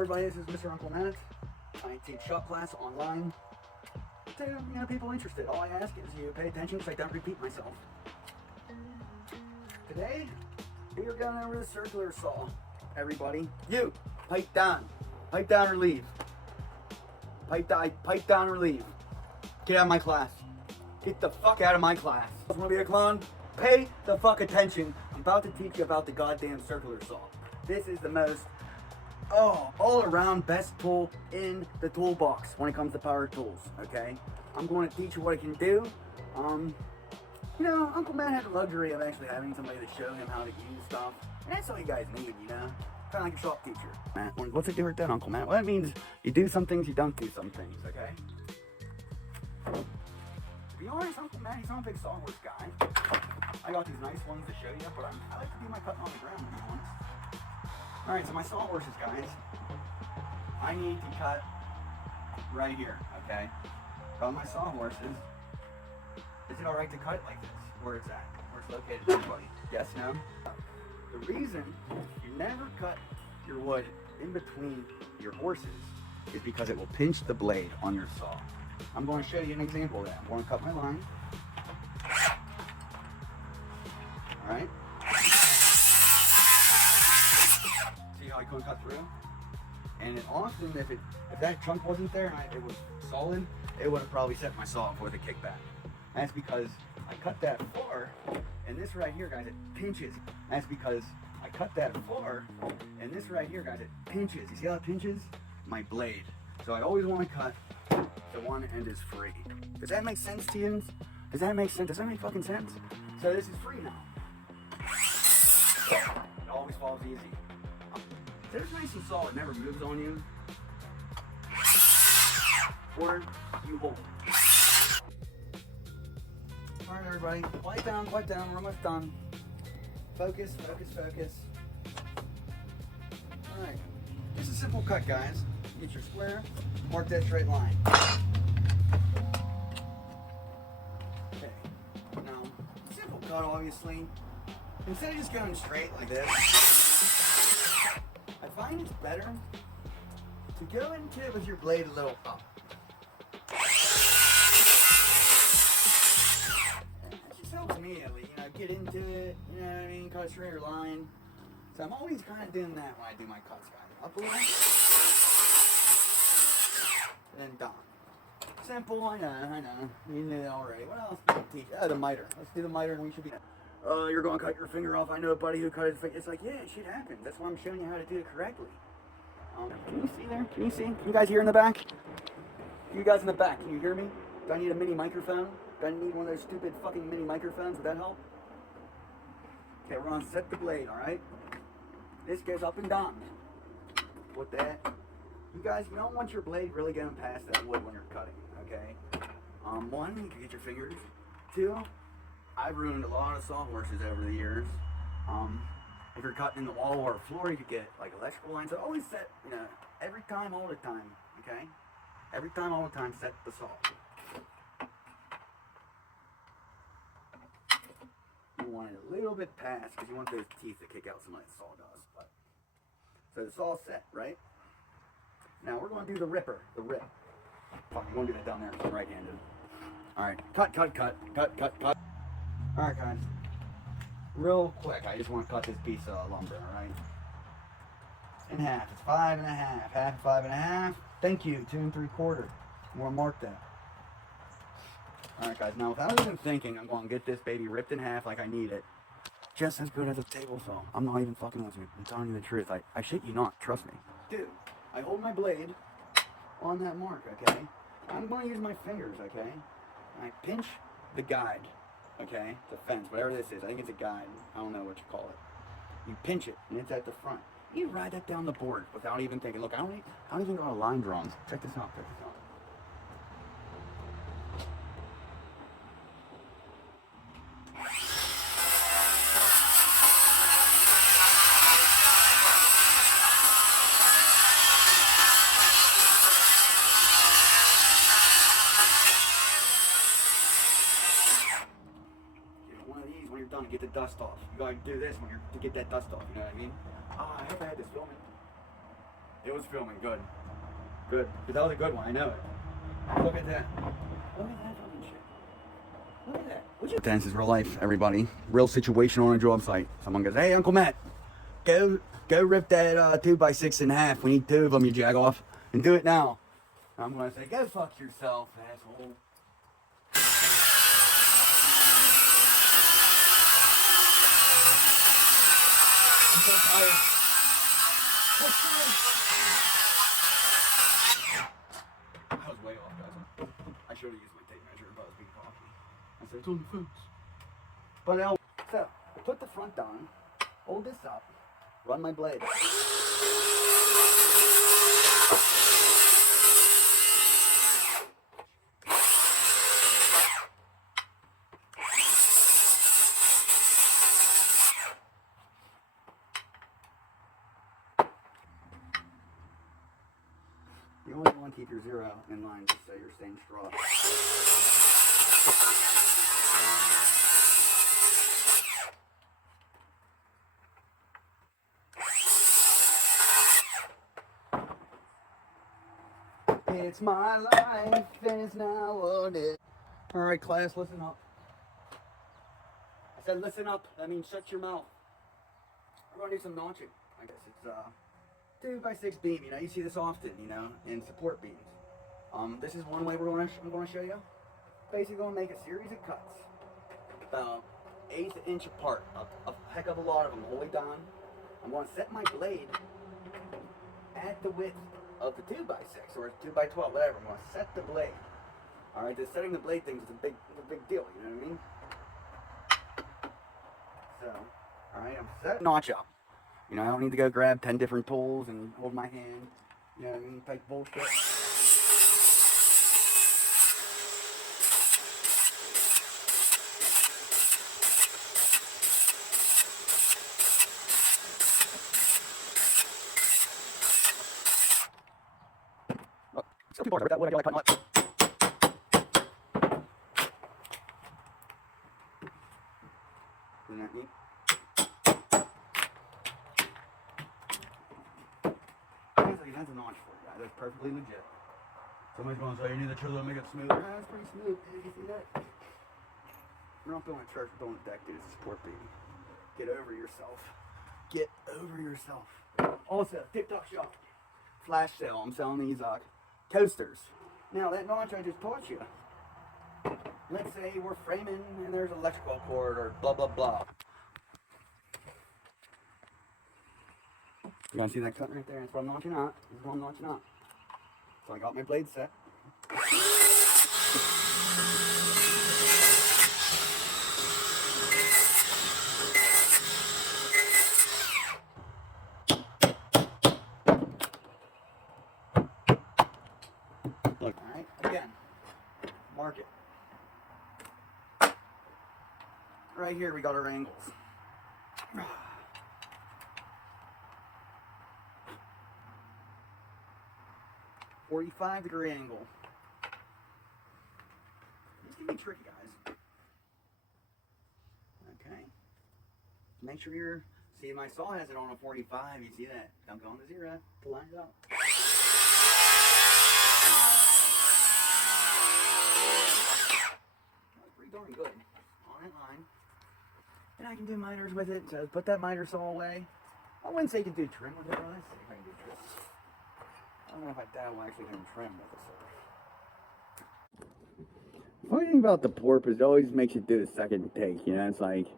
everybody, this is Mr. Uncle Matt. I teach shop class online to people interested. All I ask is you pay attention because I don't repeat myself. Today, we are going over the circular saw. Everybody, you, pipe down or leave. Pipe down or leave. Get out of my class. Get the fuck out of my class. Want to be a clown? Pay the fuck attention. I'm about to teach you about the goddamn circular saw. This is the most, all around best tool in the toolbox when it comes to power tools, okay? I'm going to teach you what it can do. Uncle Matt had the luxury of actually having somebody to show him how to use stuff. And that's all you guys need, Kind of like a shop teacher. Matt, what's it different than Uncle Matt? Well, that means you do some things, you don't do some things, okay? To be honest, Uncle Matt, he's not a big Star Wars guy. I got these nice ones to show you, but I like to do my cutting on the ground, to be honest. Alright, so my saw horses, guys, I need to cut right here, okay? But my saw horses, is it alright to cut it like this? Where it's at? Where it's located, everybody? Yes, no? The reason you never cut your wood in between your horses is because it will pinch the blade on your saw. I'm going to show you an example of that. I'm going to cut my line. Alright? See how I couldn't cut through? And it often, if that chunk wasn't there and it was solid, it would have probably set my saw up with a kickback. That's because I cut that far, and this right here, guys, it pinches. That's because I cut that far, and this right here, guys, it pinches. You see how it pinches? My blade. So I always want to cut so one end is free. Does that make sense to you? Does that make sense? Does that make fucking sense? So this is free now. It always falls easy. So it's nice and solid, never moves on you. Or you hold. Alright everybody, quiet down, we're almost done. Focus. Alright, just a simple cut, guys. Get your square, mark that straight line. Okay, now, simple cut obviously. Instead of just going straight like this, I find it's better to go into it with your blade a little up. Helps me at least, get into it, cut a straighter line. So I'm always kind of doing that when I do my cuts, guys. Up a little, and then down. Simple, I know. You knew it already. What else do we teach? The miter. Let's do the miter and we should be done. You're going to cut your finger off. I know a buddy who cut his finger. It's like, yeah, it shit happens. That's why I'm showing you how to do it correctly. Can you see there? Can you see? Can you guys hear in the back? You guys in the back, can you hear me? Do I need a mini microphone? Do I need one of those stupid fucking mini microphones? Would that help? Okay, we're gonna set the blade, alright? This goes up and down. With that, you guys, you don't want your blade really going past that wood when you're cutting, okay? One, you can get your fingers. Two, I've ruined a lot of saw horses over the years. If you're cutting in the wall or floor, you could get like electrical lines. So always set, every time, all the time, okay? Every time, all the time, set the saw. You want it a little bit past because you want those teeth to kick out some of that sawdust. So the saw's set, right? Now we're going to do the ripper, the rip. Fuck, I'm going to do that down there. I'm right-handed. Alright, cut. Alright, guys. Real quick, I just want to cut this piece of lumber, alright? In half. It's 5 1/2. Half 5 1/2. Thank you, 2 3/4. I'm going to mark that. Alright guys, now without even thinking, I'm going to get this baby ripped in half like I need it. Just as good as a table saw. I'm not even fucking with you. I'm telling you the truth. I shit you not. Trust me. Dude, I hold my blade on that mark, okay? I'm going to use my fingers, okay? And I pinch the guide, okay? The fence, whatever this is. I think it's a guide. I don't know what you call it. You pinch it, and it's at the front. You ride that down the board without even thinking. Look, I don't even got a line drawn. Check this out. Done to get the dust off. You gotta do this to get that dust off, you know what I mean? I hope I had this filming. It was filming. Good. Good. Because that was a good one. I know it. Look at that. Look at that fucking shit. Look at that. This is real life, everybody. Real situation on a job site. Someone goes, hey, Uncle Matt, go rip that 2x6 in half. We need 2 of them, you jag off. And do it now. I'm going to say, go fuck yourself, asshole. I'm so tired. I was way off, guys. I should have used my tape measure if I was being cocky. I said, it's on the fence. But now, so, put the front on, hold this up, run my blade. You always want to keep your 0 in line just so you're staying strong. It's my life and it's now what it is. Alright class, listen up. I said listen up, that means shut your mouth. We're going to do some notching. I guess it's 2x6 beam, you see this often, in support beams. This is one way I'm going to show you. Basically going to make a series of cuts, about 1/8 inch apart, a heck of a lot of them, hold it down. I'm going to set my blade at the width of the 2x6 or 2x12, whatever. I'm going to set the blade. Alright, the setting the blade thing is a big deal, you know what I mean? So, alright, I'm set notch up. I don't need to go grab 10 different tools and hold my hand. You know what I mean? Type bullshit. Oh, still too far. That wood I feel like cutting up. Isn't that neat? That's a notch for you guys. That's perfectly legit. Somebody's going to say you need the chisel to make it smooth. That's pretty smooth. Did you see that? We're not building a church, we're building a deck, dude. It's a sport, baby. Get over yourself. Get over yourself. Also, TikTok shop. Flash sale. I'm selling these coasters. Now, that notch I just taught you. Let's say we're framing and there's electrical cord or blah, blah, blah. You guys see that cut right there? That's what I'm notching out. This is what I'm notching out. So I got my blade set. Look, alright, again, mark it. Right here we got our angles. 45-degree angle. This can be tricky, guys. Okay. Make sure you're. See, my saw has it on a 45. You see that? Don't go on the 0 to line it up. That's pretty darn good. On that line. And I can do miters with it. So put that miter saw away. I wouldn't say you can do trim with it, bro. Let's see if I can do trim. I don't know if my dad will actually can trim with this. The funny thing about the porp is it always makes you do a second take, it's like,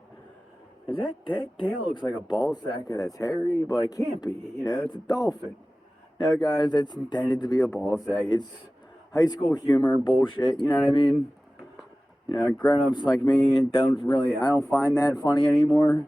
that tail looks like a ball sack that's hairy, but it can't be, it's a dolphin. No, guys, it's intended to be a ball sack. It's high school humor and bullshit, you know what I mean? Grown-ups like me I don't find that funny anymore.